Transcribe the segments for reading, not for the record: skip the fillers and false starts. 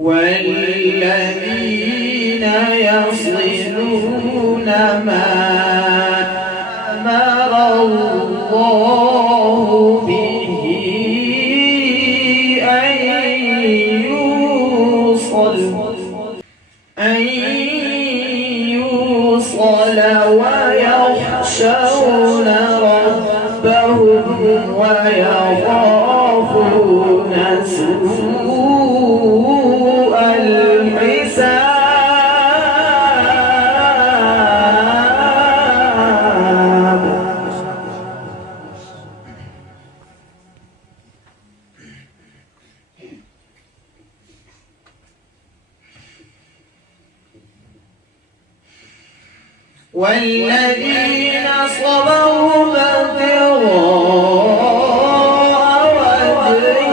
والذين يصلون ما أمر الله به أن يوصل ويخشون ربهم ويخافون سوء الحساب. والذين صبروا ابتغاء وجه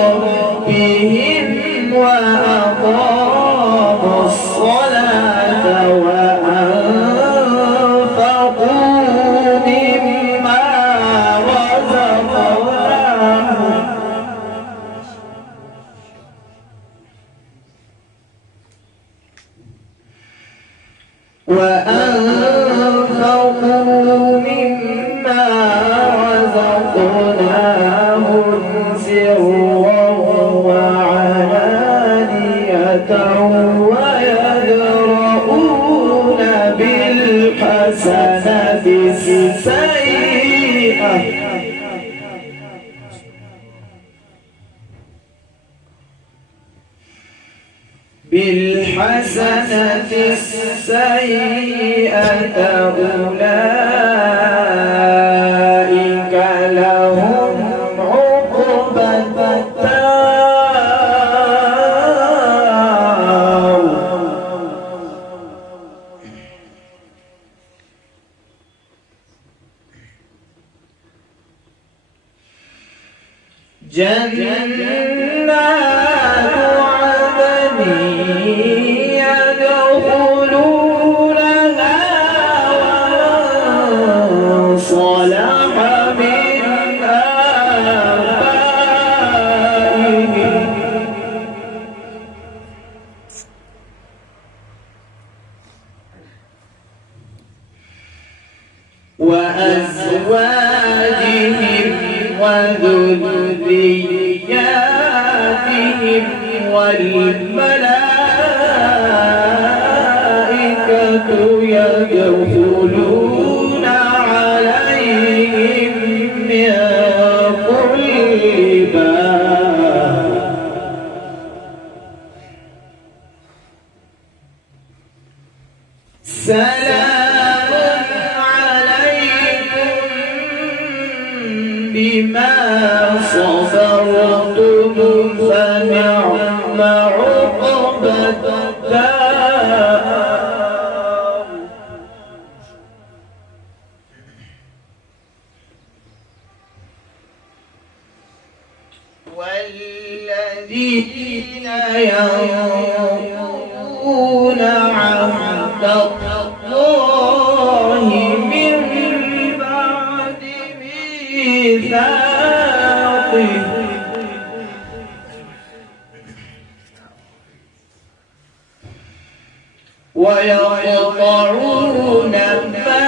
ربهم وأقاموا الصلاة وأنفقوا مما رزقناهم سرا وعلانية ويدرؤون بالحسنة السيئة أولئك لهم عقبى الدار. جنات عدن يدخلونها ومن صلح من آبائهم وأزواجهم وذرياتهم والملائكة يدخلون عليهم من كل باب سلام عليكم بما صبرتم فنعم عقبى الدار. والذين ينقضون عهد الله من بعد ميثاقه ويقطعون ما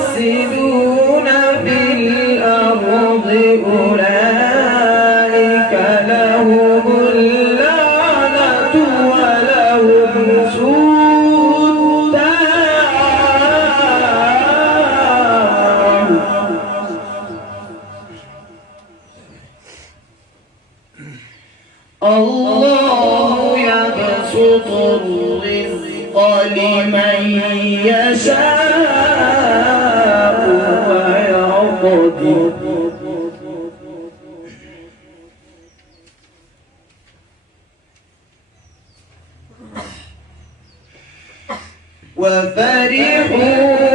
ويفسدون في الأرض أولئك لهم اللعنة ولهم سوء الدار. الله يبسط الرزق الرزق لمن يشاء ويقدر وفرحوا